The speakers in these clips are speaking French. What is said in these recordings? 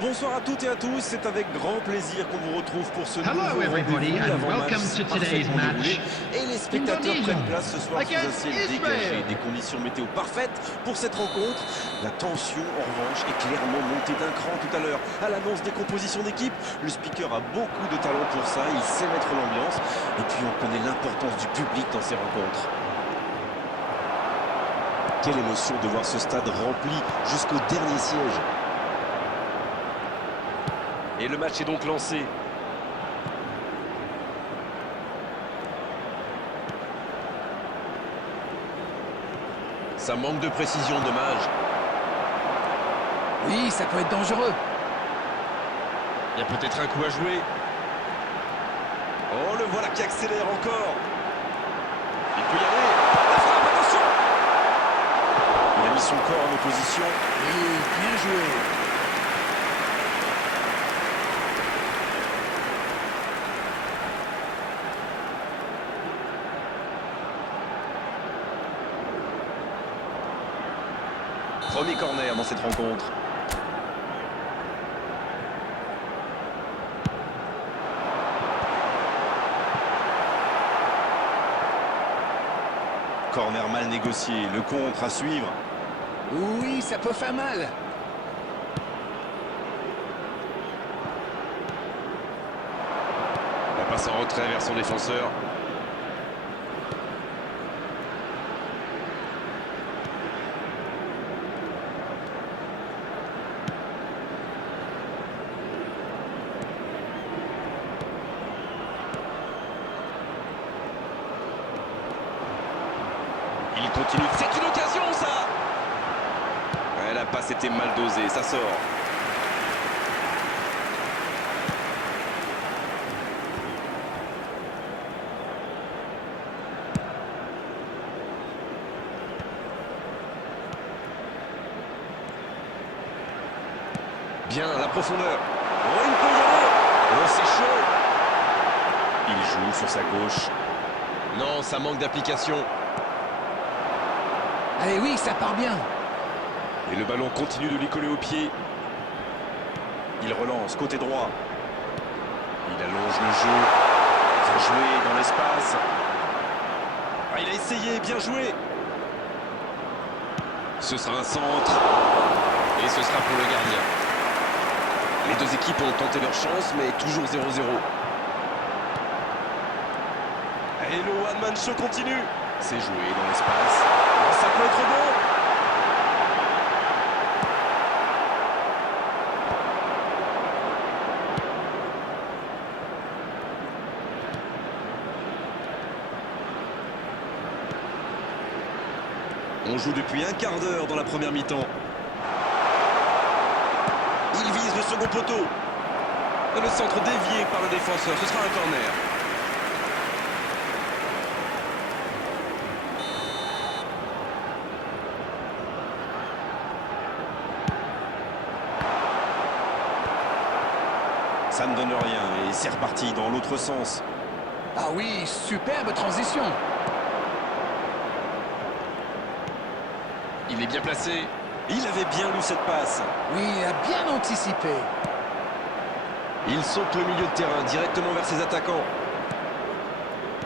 Bonsoir à toutes et à tous, c'est avec grand plaisir qu'on vous retrouve pour ce nouveau Hello everybody rendez-vous and d'avant-match welcome to today's parfaitement déroulé. match. Et les spectateurs Indonesia prennent place ce soir sous un against ciel Israel. dégagé, des conditions météo parfaites pour cette rencontre. La tension en revanche est clairement montée d'un cran tout à l'heure à l'annonce des compositions d'équipe. Le speaker a beaucoup de talent pour ça, il sait mettre l'ambiance et puis on connaît l'importance du public dans ces rencontres. Quelle émotion de voir ce stade rempli jusqu'au dernier siège. Et le match est donc lancé. Ça manque de précision, dommage. Oui, ça peut être dangereux. Il y a peut-être un coup à jouer. Oh, le voilà qui accélère encore. Il peut y aller. La frappe, attention. Il a mis son corps en opposition. Oui, bien joué. Premier corner dans cette rencontre. Corner mal négocié, le contre à suivre. Oui, ça peut faire mal. La passe en retrait vers son défenseur. Il continue. C'est une occasion, ça. Ouais, la passe était mal dosée, ça sort. Bien, la profondeur. Oh, il peut y aller. Oh, c'est chaud. Il joue sur sa gauche. Non, ça manque d'application. Allez, oui, ça part bien. Et le ballon continue de lui coller au pied. Il relance, côté droit. Il allonge le jeu. Bien joué dans l'espace. Ah, il a essayé, bien joué. Ce sera un centre. Et ce sera pour le gardien. Les deux équipes ont tenté leur chance, mais toujours 0-0. Et le one-man show continue. C'est joué dans l'espace. Oh, ça peut être bon. On joue depuis un quart d'heure dans la première mi-temps. Il vise le second poteau. Et le centre dévié par le défenseur. Ce sera un corner. Ça ne donne rien et c'est reparti dans l'autre sens. Ah oui, superbe transition. Il est bien placé. Il avait bien lu cette passe. Oui, il a bien anticipé. Il saute le milieu de terrain directement vers ses attaquants.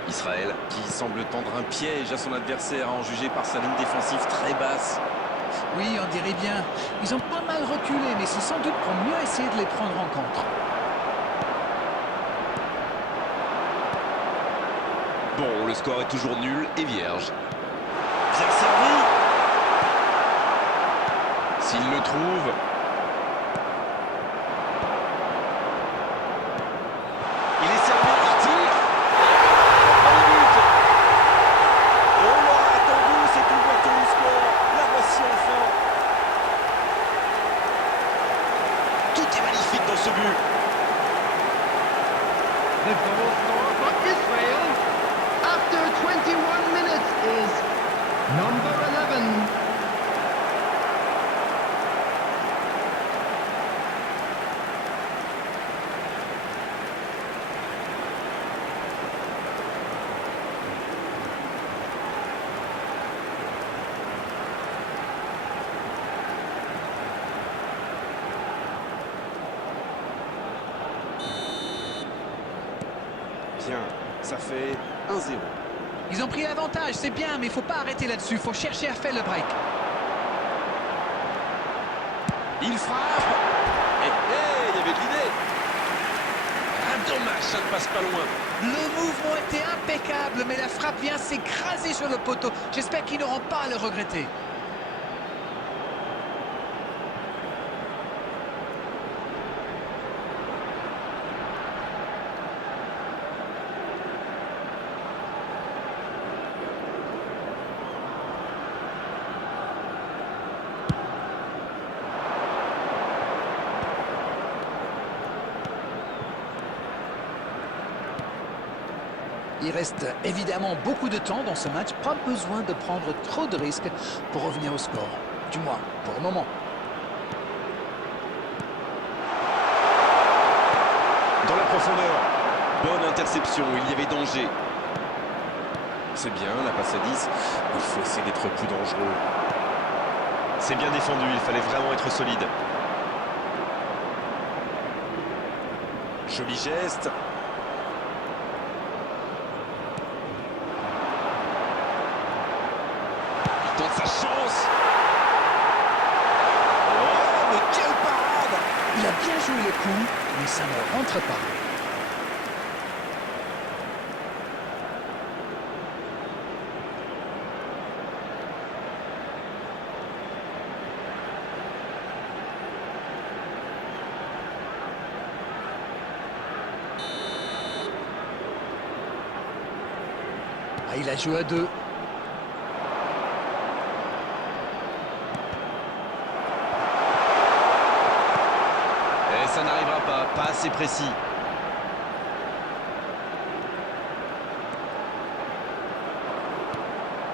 Israël qui semble tendre un piège à son adversaire, à en juger par sa ligne défensive très basse. Oui, on dirait bien. Ils ont pas mal reculé, mais c'est sans doute pour mieux essayer de les prendre en contre. Bon, le score est toujours nul et vierge. Bien servi. S'il le trouve. Il est servi, il tire. Premier but. Oh là, attendu cette ouverture du score. La voici enfin. Tout est magnifique dans ce but. The goal scorer for Israel after 21 minutes is number 11. Tiens, ça fait 1-0. Ils ont pris l'avantage, c'est bien, mais il faut pas arrêter là-dessus. Il faut chercher à faire le break. Il frappe. Il y avait de l'idée. Ah, dommage, ça ne passe pas loin. Le mouvement était impeccable, mais la frappe vient s'écraser sur le poteau. J'espère qu'ils n'auront pas à le regretter. Il reste évidemment beaucoup de temps dans ce match. Pas besoin de prendre trop de risques pour revenir au score. Du moins, pour le moment. Dans la profondeur. Bonne interception, il y avait danger. C'est bien, la passe à 10. Il faut essayer d'être plus dangereux. C'est bien défendu, il fallait vraiment être solide. Joli geste. Il tente sa chance. Oh, mais quelle parade! Il a bien joué le coup, mais ça ne rentre pas. Ah, il a joué à 2. Et ça n'arrivera pas assez précis.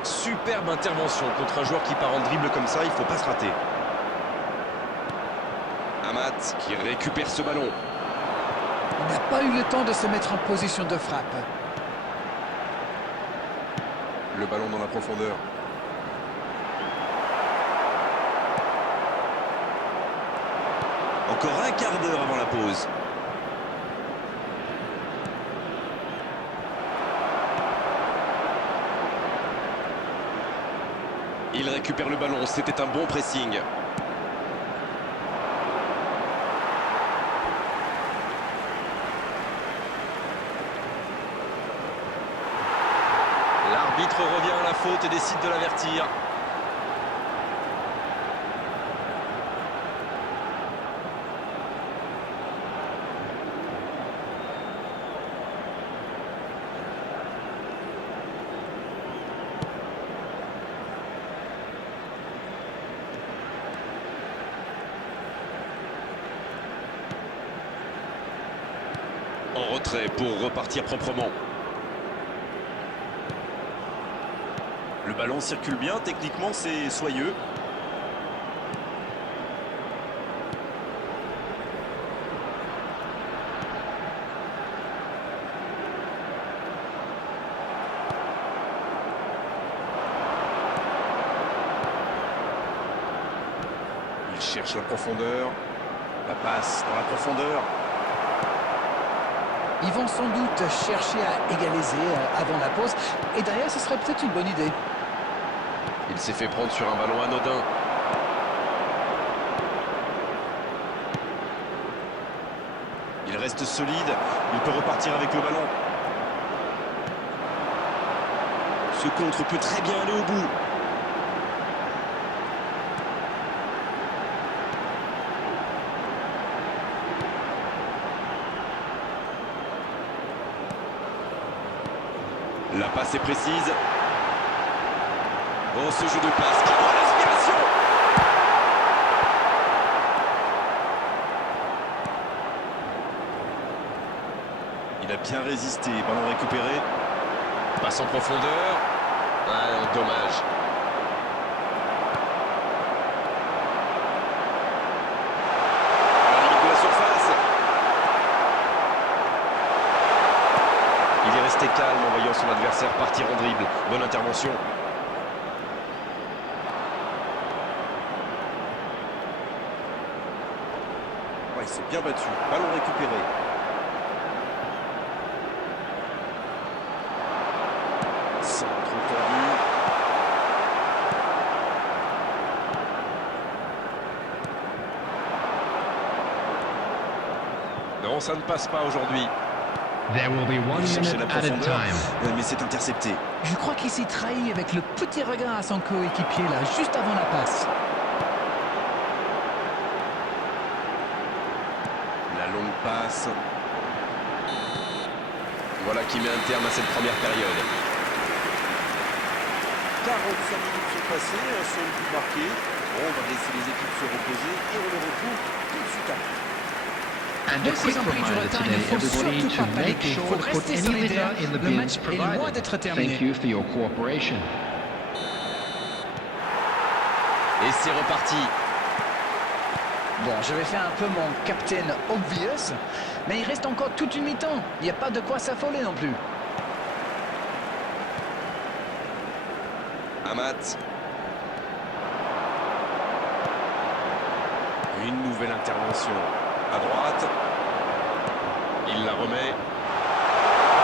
Superbe intervention contre un joueur qui part en dribble comme ça, il ne faut pas se rater. Amat qui récupère ce ballon. Il n'a pas eu le temps de se mettre en position de frappe. Le ballon dans la profondeur. Encore un quart d'heure avant la pause. Il récupère le ballon, c'était un bon pressing. L'arbitre revient à la faute et décide de l'avertir. En retrait pour repartir proprement. Le ballon circule bien, techniquement c'est soyeux. Il cherche la profondeur. La passe dans la profondeur. Ils vont sans doute chercher à égaliser avant la pause. Et derrière, ce serait peut-être une bonne idée. Il s'est fait prendre sur un ballon anodin. Il reste solide. Il peut repartir avec le ballon. Ce contre peut très bien aller au bout. La passe est précise. Oh, ce jeu de passe qui prend l'inspiration. Il a bien résisté, ballon récupéré. Passe en profondeur. Ah non, dommage. À la limite de la surface. Il est resté calme en voyant son adversaire partir en dribble. Bonne intervention. Ouais, il s'est bien battu. Ballon récupéré. Non, ça ne passe pas aujourd'hui. There will be 1 Il cherchait minute la at a profondeur, time. mais c'est intercepté. Je crois qu'il s'est trahi avec le petit regard à son coéquipier là, juste avant la passe. La longue passe. Voilà qui met un terme à cette première période. 45 minutes sont passées, un seul but marqué. Bon, on va laisser les équipes se reposer et on les retrouve tout de suite après. And a Même quick s'ils ont pris du reminder retard, today, il ne faut everybody, surtout to pas make paniquer. Il sure faut to put rester any solidaire. litter in the Le bins match est loin provided. d'être terminé. Thank you for your cooperation. Et c'est reparti. Bon, je vais faire un peu mon captain obvious, mais il reste encore toute une mi-temps. Il n'y a pas de quoi s'affoler non plus. Amat. Une nouvelle intervention. À droite. Il la remet.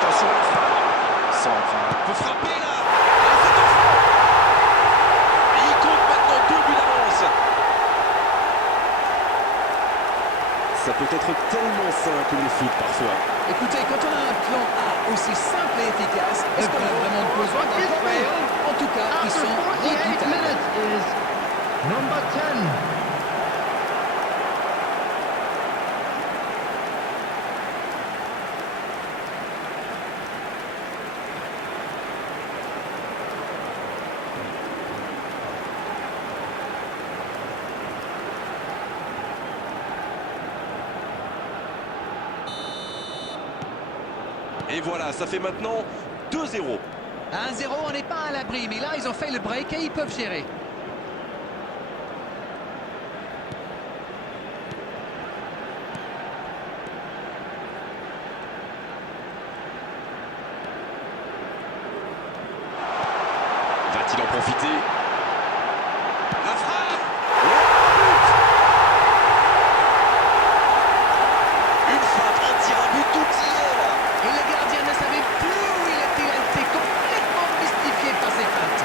Attention, la frappe. Central. Peut frapper là. Et c'est au fond. Et il compte maintenant 2 buts d'avance. Ça peut être tellement simple le foot parfois. Écoutez, quand on a un plan A aussi simple et efficace, est-ce qu'on a vraiment besoin d'un plan B? En tout cas, ils After sont 48 redoutables. minutes is number 10. Et voilà, ça fait maintenant 2-0. À 1-0, on n'est pas à l'abri, mais là, ils ont fait le break et ils peuvent gérer. Va-t-il en profiter? La frappe! Une frappe, un tir, un but, tout y est là! Et le gardien ne savait plus où il était. Il a été complètement mystifié par ses feintes.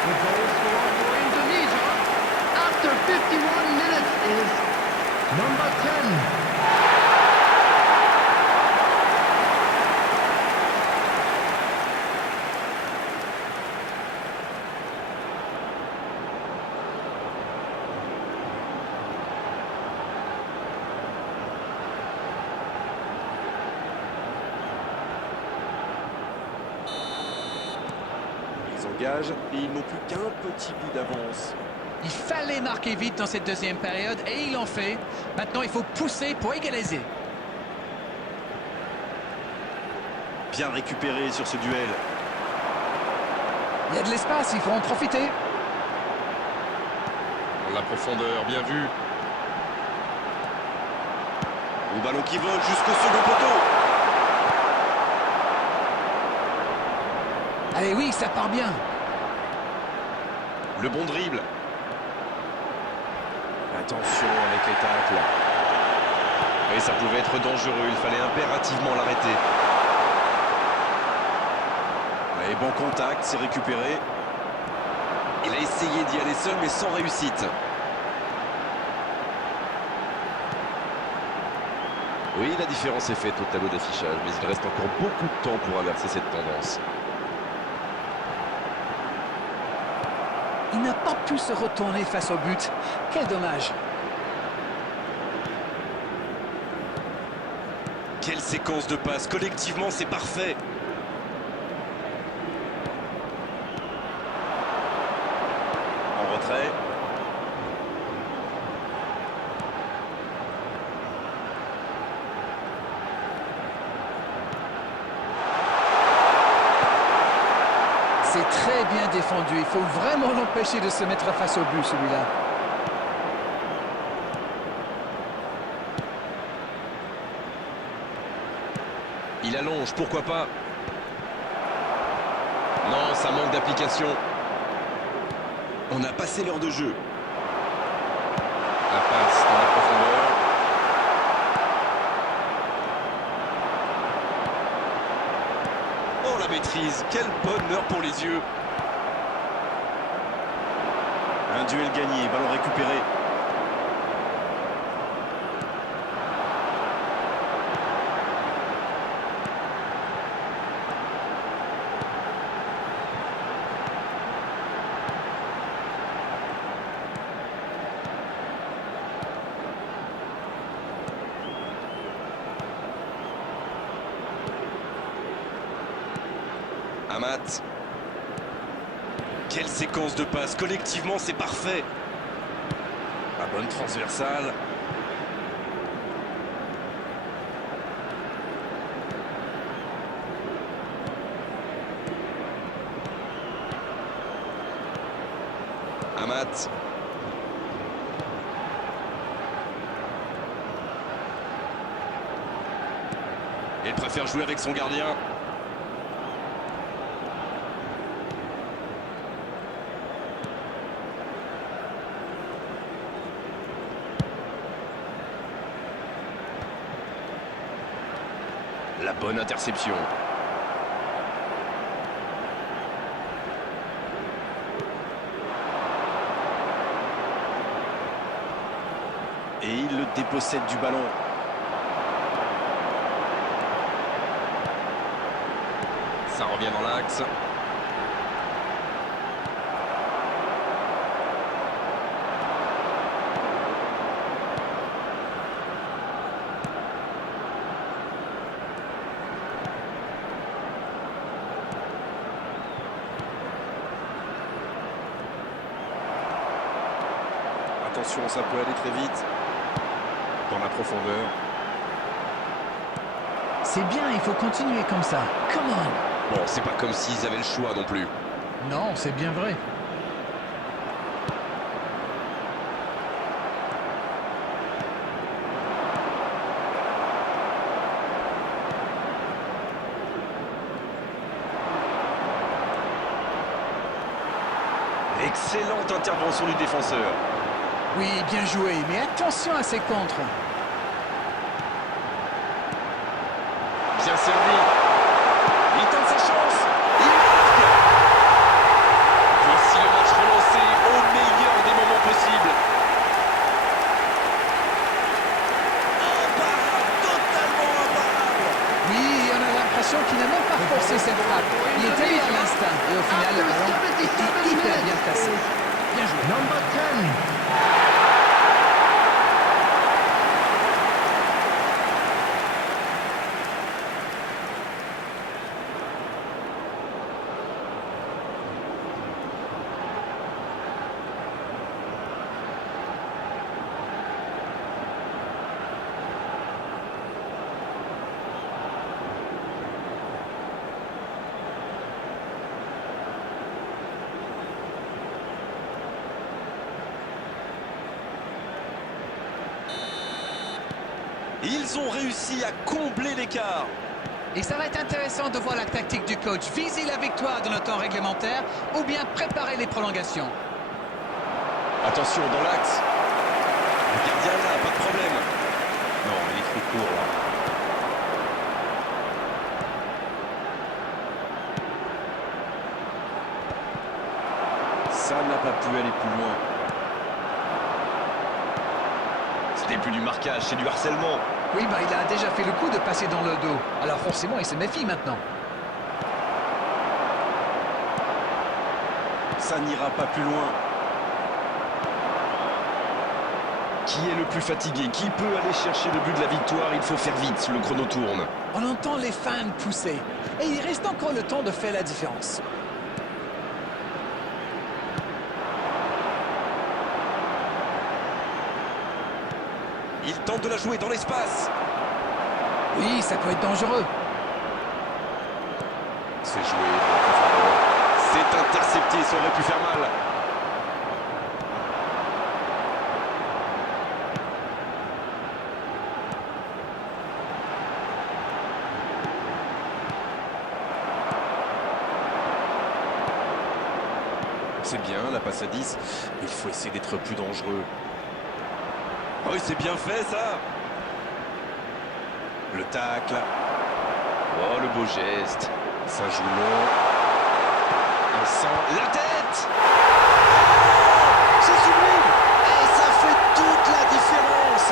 The goal scored for Indonesia after 51 minutes is number 10. Ils engagent et ils n'ont plus qu'un petit but d'avance. Il fallait marquer vite dans cette deuxième période et ils l'ont fait. Maintenant, il faut pousser pour égaliser. Bien récupéré sur ce duel. Il y a de l'espace, il faut en profiter. La profondeur, bien vu. Le ballon qui vole jusqu'au second poteau. Allez, oui, ça part bien. Le bon dribble. Attention avec les tacles. Oui, ça pouvait être dangereux, il fallait impérativement l'arrêter. Et bon contact, c'est récupéré. Il a essayé d'y aller seul, mais sans réussite. Oui, la différence est faite au tableau d'affichage, mais il reste encore beaucoup de temps pour inverser cette tendance. Il n'a pas pu se retourner face au but. Quel dommage. Quelle séquence de passes, collectivement c'est parfait. En retrait. C'est très bien défendu. Il faut vraiment l'empêcher de se mettre face au but, celui-là. Il allonge, pourquoi pas. Non, ça manque d'application. On a passé l'heure de jeu. La passe dans la profondeur. Oh, la maîtrise, quel bonheur pour les yeux. Un duel gagné, ballon récupéré. Amat. Quelle séquence de passes. Collectivement, c'est parfait. La bonne transversale. Amat. Il préfère jouer avec son gardien. La bonne interception. Et il le dépossède du ballon. Ça revient dans l'axe. Attention, ça peut aller très vite. Dans la profondeur. C'est bien, il faut continuer comme ça. Come on. Bon, c'est pas comme s'ils avaient le choix non plus. Non, c'est bien vrai. Excellente intervention du défenseur. Oui, bien joué, mais attention à ces contres. Bien servi. Il tente sa chance. Il marque. Voici le match relancé au meilleur des moments possibles. Imparable, totalement imparable. Oui, on a l'impression qu'il n'a même pas forcé cette frappe. Il est allé à l'instinct et au final, le ballon était hyper bien placé. Bien joué. Number 10. Ils ont réussi à combler l'écart. Et ça va être intéressant de voir la tactique du coach. Viser la victoire de notre temps réglementaire ou bien préparer les prolongations. Attention, dans l'axe. Le gardien est là, pas de problème. Non, il est trop court là. Ça n'a pas pu aller plus loin. Ce n'est plus du marquage, c'est du harcèlement. Oui, bah il a déjà fait le coup de passer dans le dos. Alors forcément, il se méfie maintenant. Ça n'ira pas plus loin. Qui est le plus fatigué? Qui peut aller chercher le but de la victoire? Il faut faire vite, le chrono tourne. On entend les fans pousser. Et il reste encore le temps de faire la différence. Il tente de la jouer dans l'espace. Oui, ça peut être dangereux. C'est joué dans la profondeur. C'est intercepté, ça aurait pu faire mal. C'est bien, la passe à 10. Il faut essayer d'être plus dangereux. Oh, oui, c'est bien fait, ça. Le tacle. Oh, le beau geste. Ça joue long. Un centre. La tête. Oh, c'est sublime. Et ça fait toute la différence.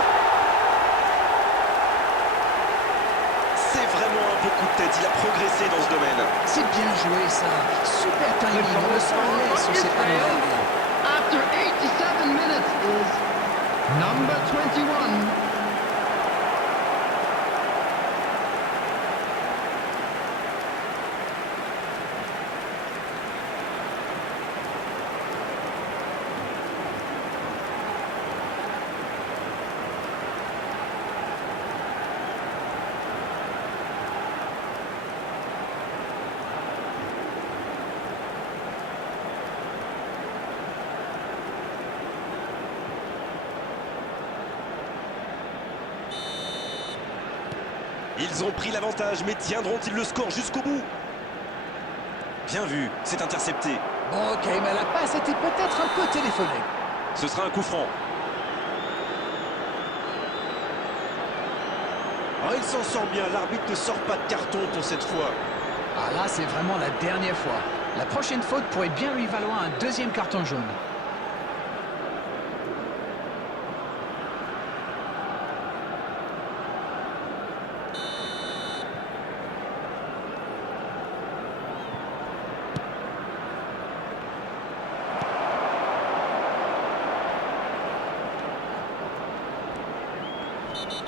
C'est vraiment un beau coup de tête. Il a progressé dans ce domaine. C'est bien joué ça. Super timing. On le sent à l'aise sur ces panneaux règles. After 87 minutes is number 21. Ils ont pris l'avantage, mais tiendront-ils le score jusqu'au bout? Bien vu, c'est intercepté. Bon, ok, mais la passe était peut-être un peu téléphonée. Ce sera un coup franc. Oh, il s'en sort bien, l'arbitre ne sort pas de carton pour cette fois. Ah là, c'est vraiment la dernière fois. La prochaine faute pourrait bien lui valoir un deuxième carton jaune.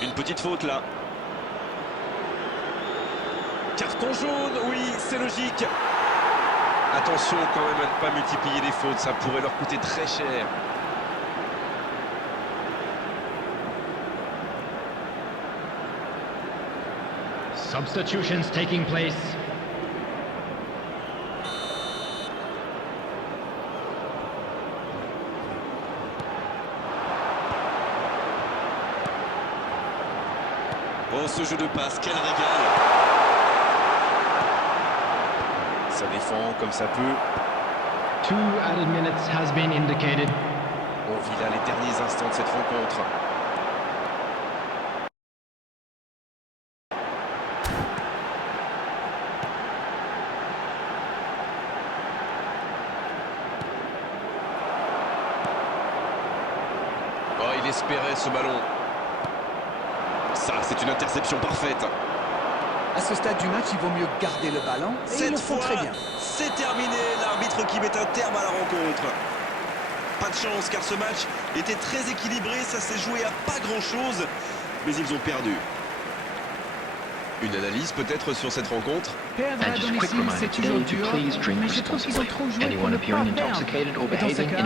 Une petite faute là. Carton jaune, oui, c'est logique. Attention quand même à ne pas multiplier les fautes, ça pourrait leur coûter très cher. Substitutions taking place. Oh, ce jeu de passe, quel régal! Ça défend comme ça peut. 2 added minutes has been indicated. On vit là les derniers instants de cette rencontre. Oh, il espérait ce ballon. Ça, c'est une interception parfaite. À ce stade du match, il vaut mieux garder le ballon et ils le font très bien. C'est terminé. L'arbitre qui met un terme à la rencontre. Pas de chance car ce match était très équilibré. Ça s'est joué à pas grand-chose. Mais ils ont perdu. Une analyse peut-être sur cette rencontre? Perdre à domicile, c'est toujours dur, mais je trouve qu'ils ont trop joué pour ne pas perdre. Et dans ce cas,